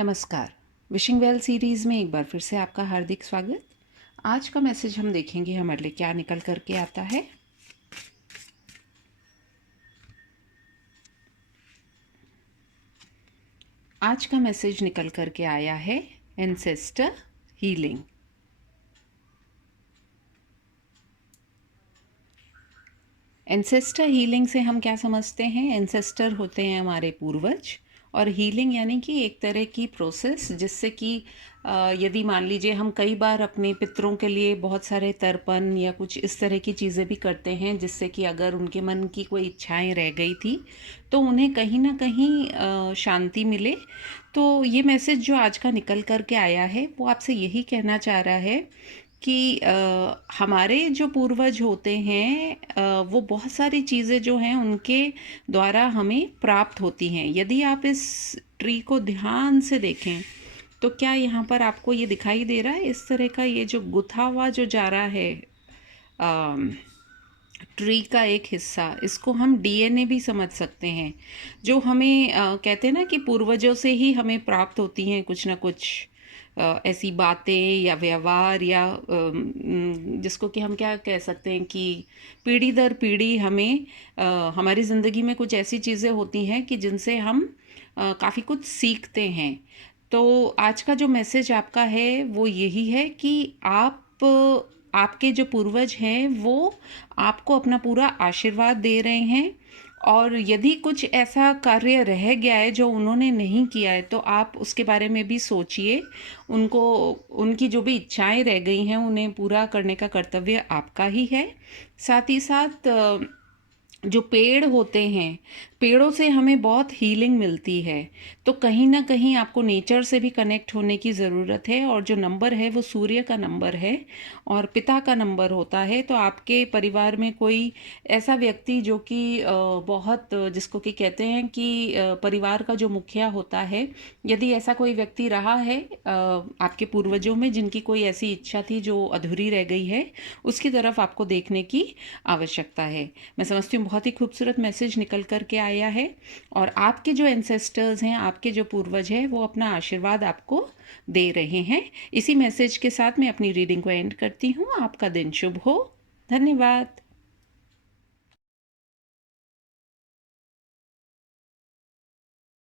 नमस्कार। Wishing well series में एक बार फिर से आपका हार्दिक स्वागत। आज का मैसेज हम देखेंगे हमारे लिए क्या निकल कर के आता है। आज का मैसेज निकल कर के आया है एंसेस्टर हीलिंग। एंसेस्टर हीलिंग से हम क्या समझते हैं? एंसेस्टर होते हैं हमारे पूर्वज और हीलिंग यानी कि एक तरह की प्रोसेस जिससे कि यदि मान लीजिए हम कई बार अपने पितरों के लिए बहुत सारे तर्पण या कुछ इस तरह की चीज़ें भी करते हैं जिससे कि अगर उनके मन की कोई इच्छाएं रह गई थी तो उन्हें कहीं ना कहीं शांति मिले। तो ये मैसेज जो आज का निकल कर के आया है वो आपसे यही कहना चाह रहा है कि हमारे जो पूर्वज होते हैं वो बहुत सारी चीज़ें जो हैं उनके द्वारा हमें प्राप्त होती हैं। यदि आप इस ट्री को ध्यान से देखें तो क्या यहाँ पर आपको ये दिखाई दे रहा है? इस तरह का ये जो गुथा हुआ जो जा रहा है ट्री का एक हिस्सा, इसको हम डीएनए भी समझ सकते हैं। जो हमें कहते हैं ना कि पूर्वजों से ही हमें प्राप्त होती हैं कुछ ना कुछ ऐसी बातें या व्यवहार या जिसको कि हम क्या कह सकते हैं कि पीढ़ी दर पीढ़ी हमें हमारी ज़िंदगी में कुछ ऐसी चीज़ें होती हैं कि जिनसे हम काफ़ी कुछ सीखते हैं। तो आज का जो मैसेज आपका है वो यही है कि आपके जो पूर्वज हैं वो आपको अपना पूरा आशीर्वाद दे रहे हैं और यदि कुछ ऐसा कार्य रह गया है जो उन्होंने नहीं किया है तो आप उसके बारे में भी सोचिए। उनको उनकी जो भी इच्छाएं रह गई हैं उन्हें पूरा करने का कर्तव्य आपका ही है। साथ ही साथ जो पेड़ होते हैं, पेड़ों से हमें बहुत हीलिंग मिलती है। तो कहीं ना कहीं आपको नेचर से भी कनेक्ट होने की ज़रूरत है और जो नंबर है वो सूर्य का नंबर है और पिता का नंबर होता है। तो आपके परिवार में कोई ऐसा व्यक्ति जो कि बहुत जिसको कि कहते हैं कि परिवार का जो मुखिया होता है, यदि ऐसा कोई व्यक्ति रहा है आपके पूर्वजों में जिनकी कोई ऐसी इच्छा थी जो अधूरी रह गई है, उसकी तरफ आपको देखने की आवश्यकता है। मैं समझती हूँ बहुत ही खूबसूरत मैसेज निकल कर के आया है और आपके जो एंसेस्टर्स हैं, आपके जो पूर्वज हैं, वो अपना आशीर्वाद आपको दे रहे हैं। इसी मैसेज के साथ मैं अपनी रीडिंग को एंड करती हूँ। आपका दिन शुभ हो। धन्यवाद।